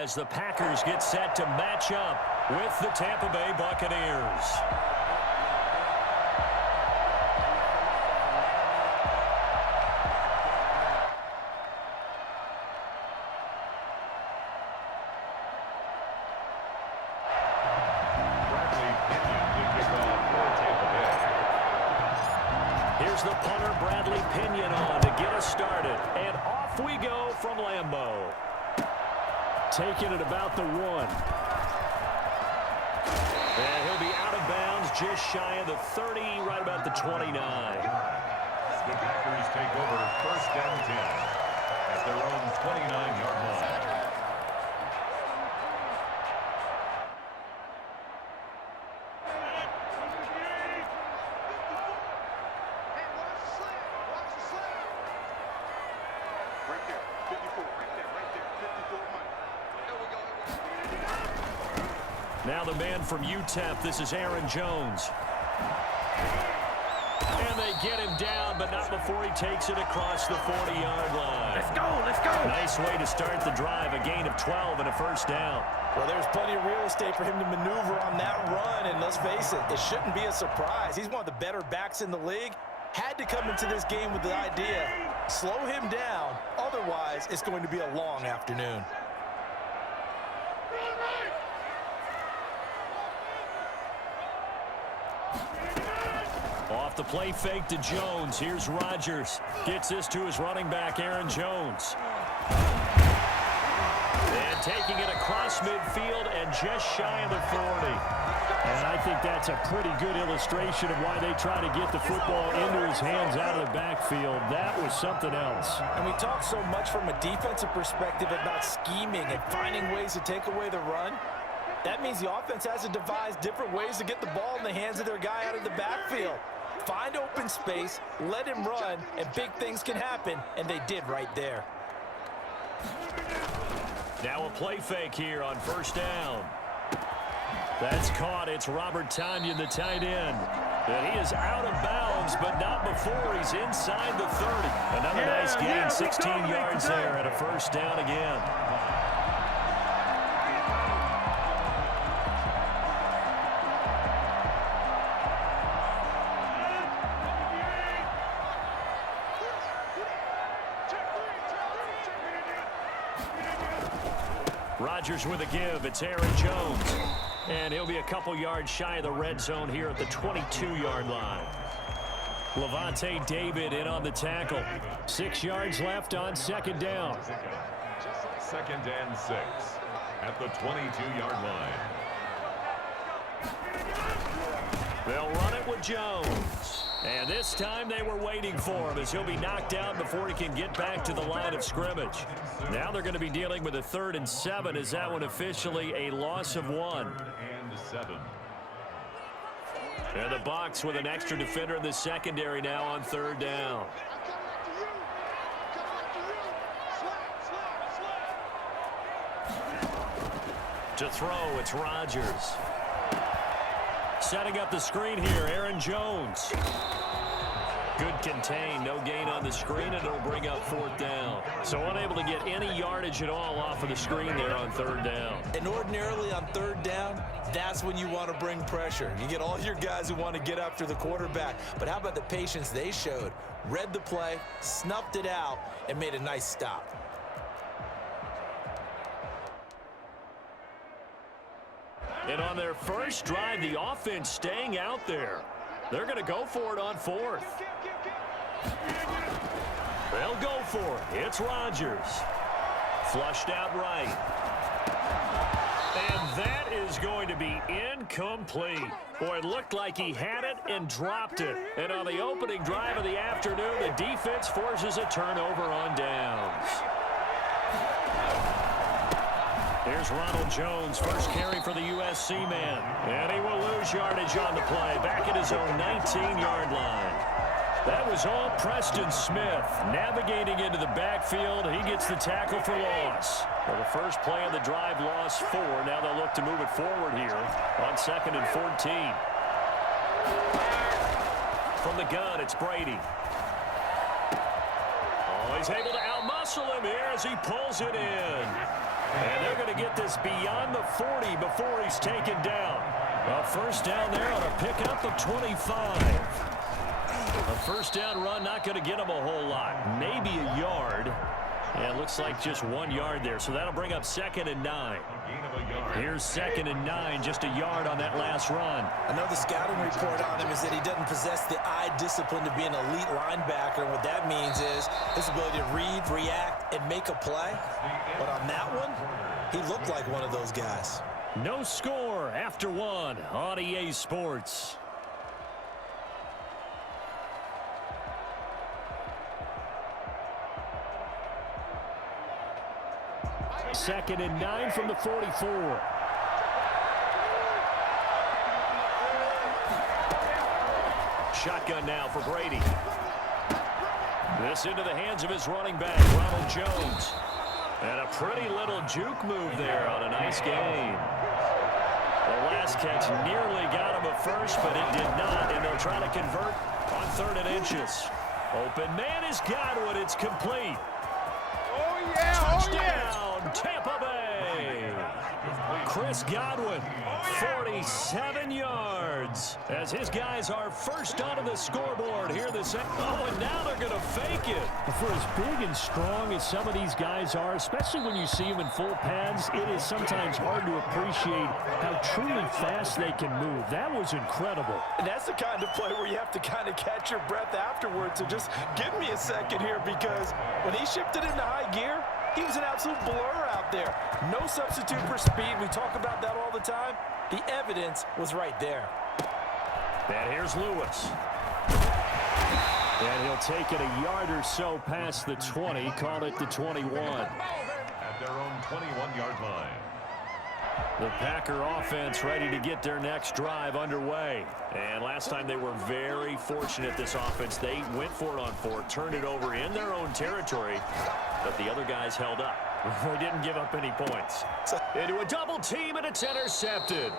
as the Packers get set to match up with the Tampa Bay Buccaneers. Here's the punter, Bradley Pinion, on to get us started. And off we go from Lambeau. Taking it about the 1. And he'll be out of bounds just shy of the 30, right about the 29. The Packers take over first and 10 at their own 29-yard line. Now the man from UTEP, this is Aaron Jones. And they get him down, but not before he takes it across the 40-yard line. Let's go, let's go. Nice way to start the drive, a gain of 12 and a first down. Well, there's plenty of real estate for him to maneuver on that run, and let's face it, it shouldn't be a surprise. He's one of the better backs in the league. Had to come into this game with the idea, slow him down, otherwise it's going to be a long afternoon. Off the play fake to Jones. Here's Rodgers. Gets this to his running back, Aaron Jones. And taking it across midfield and just shy of the 40. And I think that's a pretty good illustration of why they try to get the football into his hands out of the backfield. That was something else. And we talk so much from a defensive perspective about scheming and finding ways to take away the run. That means the offense has to devise different ways to get the ball in the hands of their guy out of the backfield. Find open space, let him run, and big things can happen, and they did right there. Now a play fake here on first down. That's caught. It's Robert Tonyan, the tight end. And he is out of bounds, but not before he's inside the 30. Another nice gain, 16 yards there, and a first down again. Rodgers with a give. It's Aaron Jones. And he'll be a couple yards shy of the red zone here at the 22-yard line. Levante David in on the tackle. 6 yards left on second down. Second and 6 at the 22-yard line. They'll run it with Jones. And this time they were waiting for him as he'll be knocked down before he can get back to the line of scrimmage. Now they're going to be dealing with a 3rd and 7 as that one officially a loss of 1. And 7. And the Bucs with an extra defender in the secondary now on 3rd down. To throw, it's Rodgers. Setting up the screen here, Aaron Jones. Good contain, no gain on the screen, and it'll bring up 4th down. So unable to get any yardage at all off of the screen there on 3rd down. And ordinarily on 3rd down, that's when you want to bring pressure. You get all your guys who want to get after the quarterback. But how about the patience they showed? Read the play, snuffed it out, and made a nice stop. And on their first drive, the offense staying out there. They're going to go for it on 4th. They'll go for it. It's Rodgers. Flushed out right. And that is going to be incomplete. Boy, it looked like he had it and dropped it. And on the opening drive of the afternoon, the defense forces a turnover on downs. Here's Ronald Jones, first carry for the USC man. And he will lose yardage on the play, back at his own 19-yard line. That was all Preston Smith navigating into the backfield. He gets the tackle for loss. Well, the first play of the drive lost 4. Now they'll look to move it forward here on 2nd and 14. From the gun, it's Brady. Oh, he's able to outmuscle him here as he pulls it in. And they're going to get this beyond the 40 before he's taken down. A first down there on a pickup of 25. A first down run not going to get him a whole lot. Maybe a yard. And it looks like just 1 yard there. So that'll bring up 2nd and 9. Here's 2nd and 9, just a yard on that last run. I know the scouting report on him is that he doesn't possess the eye discipline to be an elite linebacker. And what that means is his ability to read, react, and make a play. But on that one, he looked like one of those guys. No score after 1 on EA Sports. Second and 9 from the 44. Shotgun now for Brady. This into the hands of his running back, Ronald Jones. And a pretty little juke move there on a nice gain. The last catch nearly got him a first, but it did not, and they'll try to convert on 3rd and inches. Open man is Godwin. It's complete. Oh, yeah. Touchdown, Tampa Bay. Chris Godwin, 47 yards, as his guys are first onto the scoreboard here this. Oh, and now they're going to fake it. For as big and strong as some of these guys are, especially when you see them in full pads, it is sometimes hard to appreciate how truly fast they can move. That was incredible. And that's the kind of play where you have to kind of catch your breath afterwards. So just give me a second here, because when he shifted into high gear, he was an absolute blur out there. No substitute for speed. We talk about that all the time. The evidence was right there. And here's Lewis. And he'll take it a yard or so past the 20. Call it the 21. At their own 21-yard line. The Packer offense ready to get their next drive underway. And last time they were very fortunate, this offense. They went for it on 4, turned it over in their own territory, but the other guys held up. They didn't give up any points. Into a double team, and it's intercepted.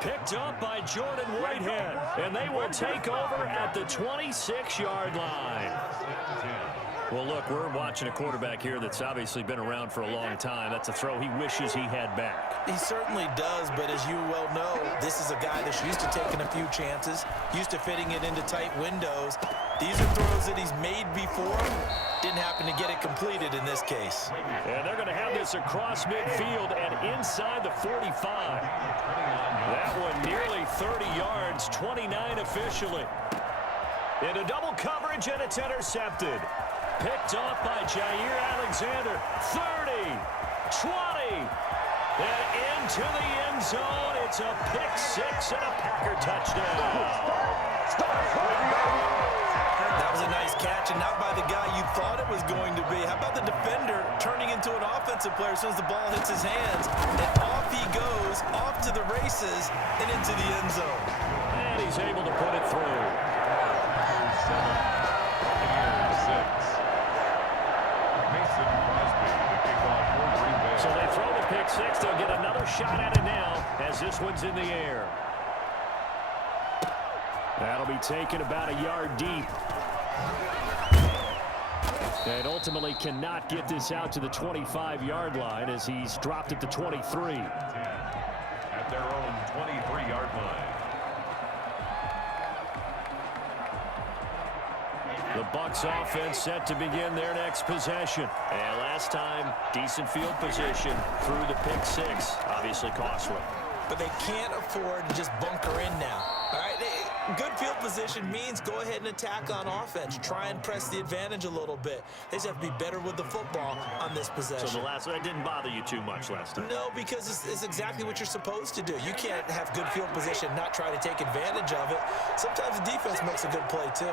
Picked up by Jordan Whitehead, and they will take over at the 26-yard line. Well, look, we're watching a quarterback here that's obviously been around for a long time. That's a throw he wishes he had back. He certainly does, but as you well know, this is a guy that's used to taking a few chances, used to fitting it into tight windows. These are throws that he's made before. Didn't happen to get it completed in this case. And they're going to have this across midfield and inside the 45. That one nearly 30 yards, 29 officially. Into double coverage, and it's intercepted. Picked off by Jair Alexander. 30, 20, and into the end zone. It's a pick 6 and a Packer touchdown. That was a nice catch, and not by the guy you thought it was going to be. How about the defender turning into an offensive player as soon as the ball hits his hands? And off he goes, off to the races, and into the end zone. And he's able to put it through. So they throw the pick 6. They'll get another shot at it now as this one's in the air. That'll be taken about a yard deep. And ultimately cannot get this out to the 25-yard line as he's dropped at the 23. At their own 23-yard line. The Bucs offense set to begin their next possession. And last time, decent field position through the pick 6. Obviously costly. But they can't afford to just bunker in now. All right, good field position means go ahead and attack on offense. Try and press the advantage a little bit. They just have to be better with the football on this possession. So that didn't bother you too much last time? No, because it's exactly what you're supposed to do. You can't have good field position and not try to take advantage of it. Sometimes the defense makes a good play, too.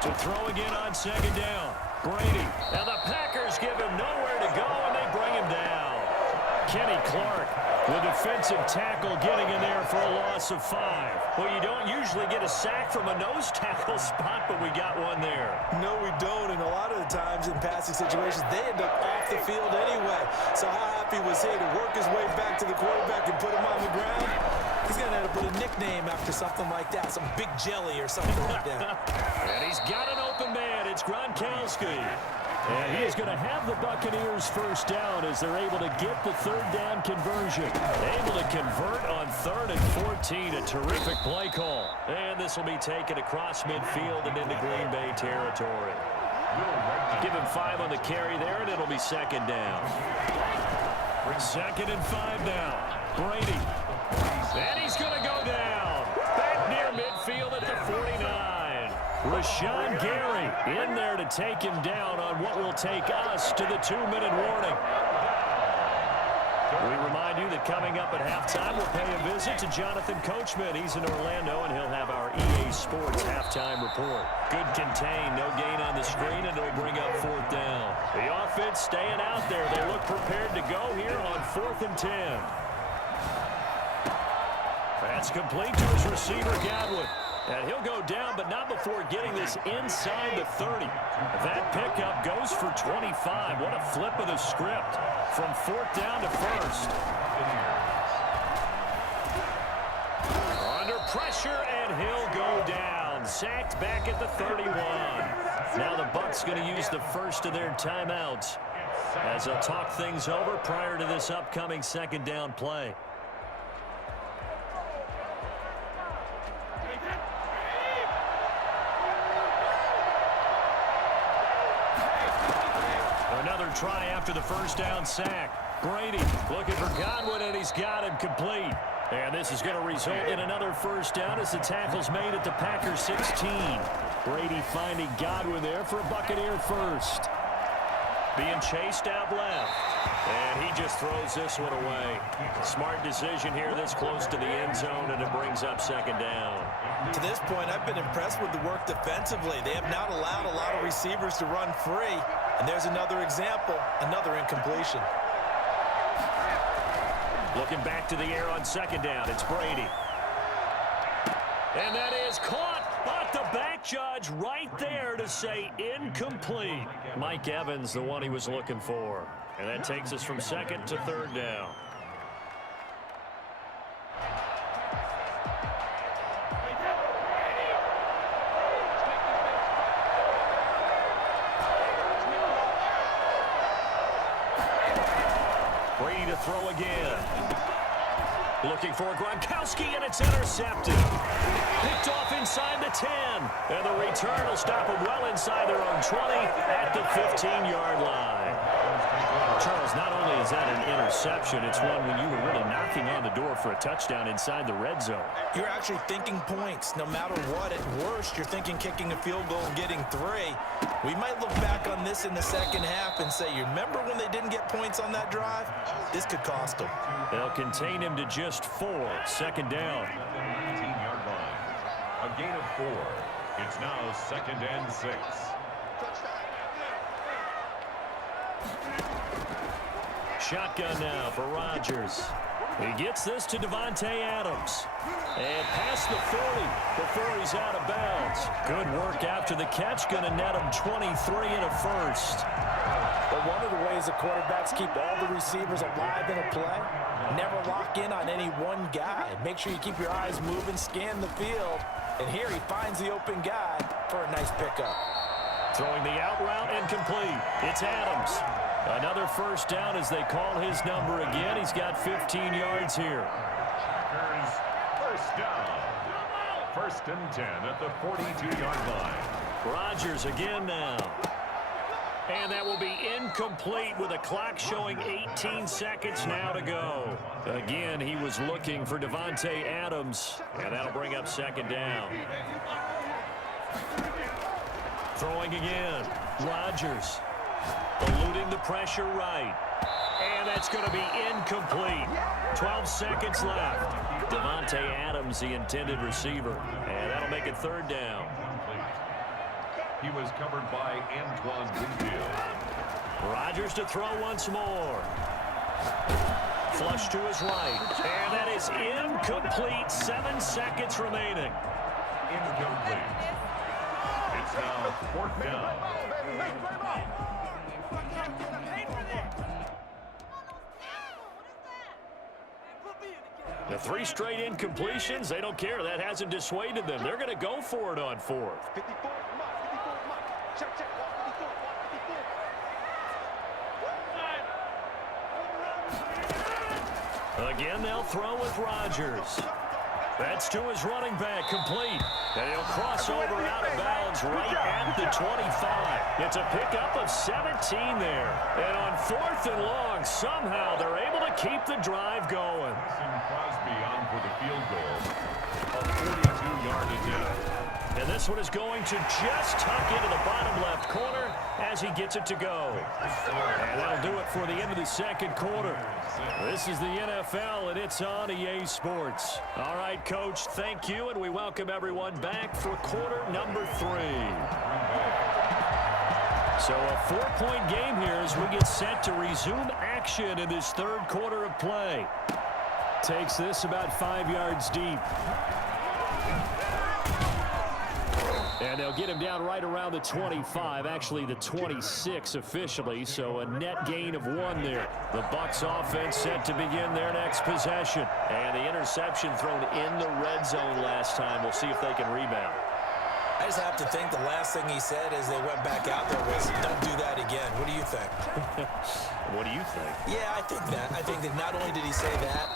To throw again on 2nd down. Brady. Now the Packers give him nowhere to go, and they bring him down. Kenny Clark, the defensive tackle, getting in there for a loss of 5. Well, you don't usually get a sack from a nose tackle spot, but we got one there. No, we don't, and a lot of the times in passing situations, they end up off the field anyway. So how happy was he to work his way back to the quarterback and put him on the ground? He's going to have to put a nickname after something like that, some Big Jelly or something like that. And he's got an open man. It's Gronkowski. And he is going to have the Buccaneers first down as they're able to get the third down conversion. Able to convert on 3rd and 14. A terrific play call. And this will be taken across midfield and into Green Bay territory. Give him 5 on the carry there, and it'll be 2nd down. 2nd and 5 now. Brady. And he's going to go down. Back near midfield at the 49. Rashawn Gary in there to take him down on what will take us to the 2-minute warning. We remind you that coming up at halftime, we'll pay a visit to Jonathan Coachman. He's in Orlando, and he'll have our EA Sports halftime report. Good contain, no gain on the screen, and it'll bring up 4th down. The offense staying out there. They look prepared to go here on 4th and 10. That's complete to his receiver, Godwin. And he'll go down, but not before getting this inside the 30. That pickup goes for 25. What a flip of the script from 4th down to 1st. Under pressure, and he'll go down. Sacked back at the 31. Now the Bucs going to use the first of their timeouts as they'll talk things over prior to this upcoming 2nd down play. Another try after the 1st down sack. Brady looking for Godwin, and he's got him complete. And this is going to result in another 1st down as the tackle's made at the Packers 16. Brady finding Godwin there for a Buccaneer first. Being chased out left. And he just throws this one away. Smart decision here this close to the end zone, and it brings up 2nd down. To this point, I've been impressed with the work defensively. They have not allowed a lot of receivers to run free. And there's another example, another incompletion. Looking back to the air on 2nd down, it's Brady. And that is caught, but the back judge right there to say incomplete. Mike Evans, the one he was looking for. And that takes us from 2nd to 3rd down. Brady to throw again. Looking for Gronkowski, and it's intercepted. Picked off inside the 10. And the return will stop him well inside their own 20 at the 15-yard line. Charles, not only is that an interception, it's one when you were really knocking on the door for a touchdown inside the red zone. You're actually thinking points. No matter what, at worst, you're thinking kicking a field goal and getting 3. We might look back on this in the 2nd half and say, you remember when they didn't get points on that drive? This could cost them. They'll contain him to just 4. 2nd down. 18-yard line. A gain of 4. It's now 2nd and 6. Shotgun now for Rodgers. He gets this to Davante Adams. And past the 40 before he's out of bounds. Good work after the catch. Going to net him 23 and a first. But one of the ways the quarterbacks keep all the receivers alive in a play, never lock in on any one guy. Make sure you keep your eyes moving, scan the field. And here he finds the open guy for a nice pickup. Throwing the out route incomplete. It's Adams. Another 1st down as they call his number again. He's got 15 yards here. Packers 1st down. 1st and 10 at the 42-yard line. Rodgers again now. And that will be incomplete with a clock showing 18 seconds now to go. Again, he was looking for Davante Adams, and that'll bring up 2nd down. Throwing again. Rodgers eluding the pressure right. And that's going to be incomplete. 12 seconds left. Davante Adams, the intended receiver. And that'll make it 3rd down. He was covered by Antoine Winfield. Rodgers to throw once more. Flush to his right. And that is incomplete. 7 seconds remaining. Incomplete. It's now 4th down. The 3 straight incompletions, they don't care. That hasn't dissuaded them. They're going to go for it on 4th. Again, they'll throw with Rodgers. That's to his running back, complete. And he'll cross over out of bounds right at the 25. It's a pickup of 17 there. And on 4th and long, somehow they're able to keep the drive going. Crosby on for the field goal. A 42-yard attempt. And this one is going to just tuck into the bottom left corner as he gets it to go. And that'll do it for the end of the second quarter. This is the NFL, and it's on EA Sports. All right, Coach, thank you, and we welcome everyone back for quarter number 3. So a 4-point game here as we get set to resume action in this third quarter of play. Takes this about 5 yards deep. And they'll get him down right around the 25, actually the 26 officially, so a net gain of 1 there. The Bucs offense set to begin their next possession. And the interception thrown in the red zone last time. We'll see if they can rebound. I just have to think the last thing he said as they went back out there was, don't do that again. What do you think? What do you think? Yeah, I think that. I think that not only did he say that,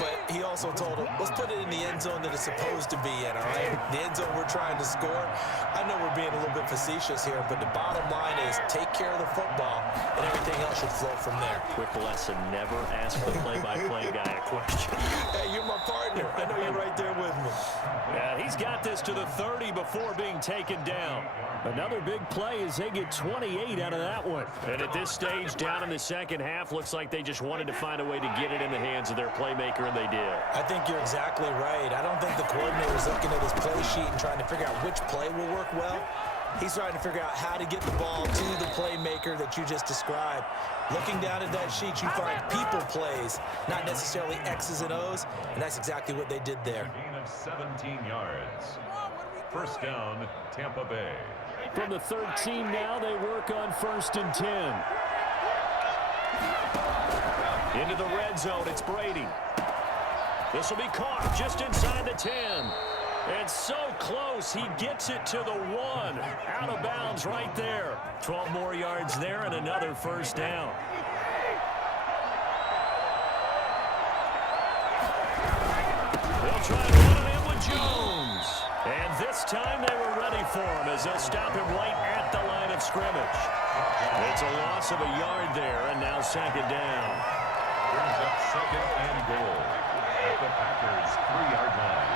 but he also told him, let's put it in the end zone that it's supposed to be in, all right? The end zone we're trying to score. I know we're being a little bit facetious here, but the bottom line is take care of the football, and everything else should flow from there. Quick lesson, never ask the play-by-play guy a question. Hey, you're my partner. I know you're right there with me. Yeah, he's got this to the 30 before being taken down. Another big play as they get 28 out of that one. And at this stage, down in the second half, looks like they just wanted to find a way to get it in the hands of their playmaker, and they did. I think you're exactly right. I don't think the coordinator's looking at his play sheet and trying to figure out which play will work well. He's trying to figure out how to get the ball to the playmaker that you just described. Looking down at that sheet, you find people plays, not necessarily X's and O's, and that's exactly what they did there. Gain of 17 yards. First down, Tampa Bay. From the 13 now, they work on 1st and 10. Into the red zone, it's Brady. This will be caught just inside the 10. And so close, he gets it to the 1. Out of bounds right there. 12 more yards there and another first down. They'll try to run it in with Jones. And this time they were ready for him as they'll stop him right at the line of scrimmage. It's a loss of a yard there, and now second down. Brings up second and goal at the Packers' 3-yard line.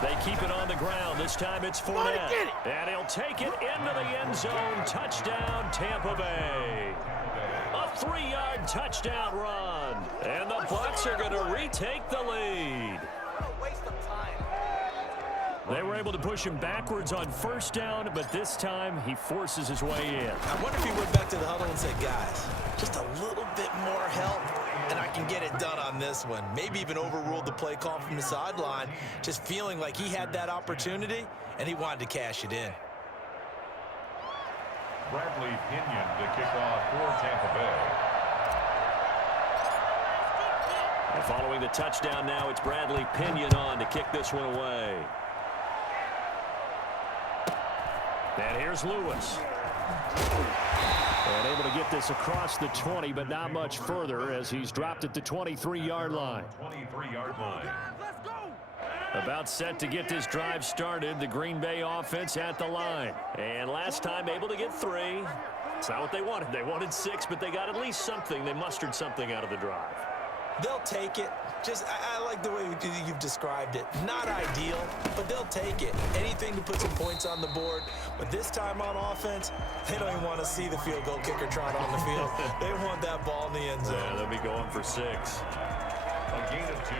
They keep it on the ground. This time it's Fournette. And he'll take it into the end zone. Touchdown, Tampa Bay. A 3-yard touchdown run. And the Bucs are going to retake the lead. They were able to push him backwards on first down, but this time he forces his way in. I wonder if he went back to the huddle and said, guys, just a little bit more help, and I can get it done on this one. Maybe even overruled the play call from the sideline, just feeling like he had that opportunity, and he wanted to cash it in. Bradley Pinion to kick off for Tampa Bay. And following the touchdown now, it's Bradley Pinion on to kick this one away. And here's Lewis. And able to get this across the 20, but not much further as he's dropped at the 23-yard line. 23-yard line. About set to get this drive started. The Green Bay offense at the line. And last time able to get 3. It's not what they wanted. They wanted 6, but they got at least something. They mustered something out of the drive. They'll take it. I like the way you've described it. Not ideal, but they'll take it. Anything to put some points on the board. But this time on offense, they don't even want to see the field goal kicker trot on the field. They want that ball in the end zone. Yeah, they'll be going for 6. A gain of 2.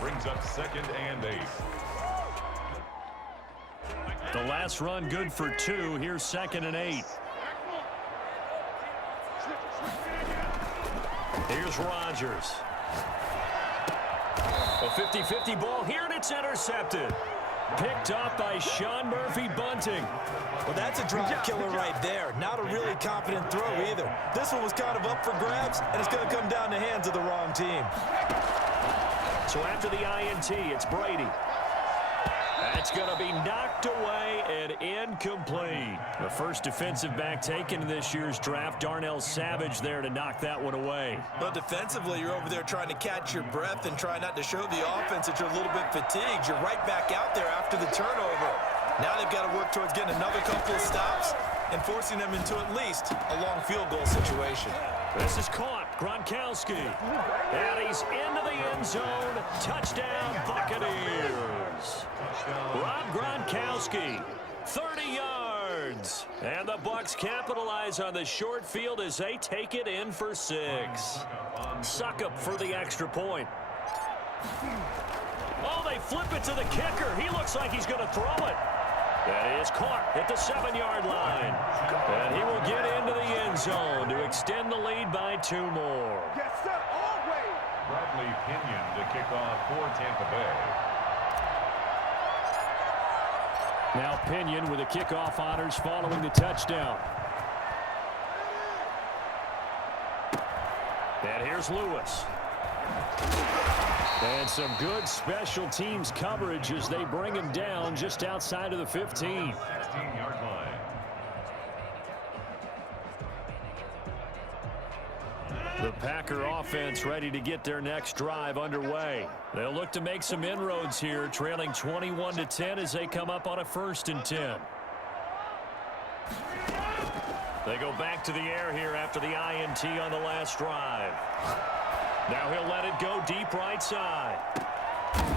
Brings up second and 8. The last run good for 2. Here's second and 8. Here's Rodgers. A 50-50 ball here, and it's intercepted. Picked up by Sean Murphy Bunting. Well, that's a drive killer right there. Not a really confident throw either. This one was kind of up for grabs, and it's going to come down the hands of the wrong team. So after the INT, it's Brady. That's going to be knocked away and incomplete. The first defensive back taken in this year's draft, Darnell Savage, there to knock that one away. But defensively, you're over there trying to catch your breath and try not to show the offense that you're a little bit fatigued. You're right back out there after the turnover. Now they've got to work towards getting another couple of stops and forcing them into at least a long field goal situation. This is caught. Gronkowski. And he's into the end zone. Touchdown, Buccaneers. Rob Gronkowski, 30 yards. And the Bucs capitalize on the short field as they take it in for 6. Suckup for the extra point. Oh, they flip it to the kicker. He looks like he's going to throw it. That is caught at the 7-yard line. And he will get into the end zone to extend the lead by 2 more. Yes, sir. Always. Bradley Pinion to kick off for Tampa Bay. Now Pinion with the kickoff honors following the touchdown. And here's Lewis. And some good special teams coverage as they bring him down just outside of the 15. 16-yard line. The Packer offense ready to get their next drive underway. They'll look to make some inroads here, trailing 21-10 as they come up on a 1st and 10. They go back to the air here after the INT on the last drive. Now he'll let it go deep right side.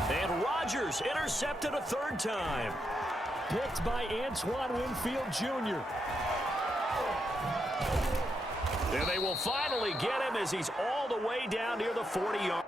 And Rodgers intercepted a 3rd time. Picked by Antoine Winfield Jr. And they will finally get him as he's all the way down near the 40-yard.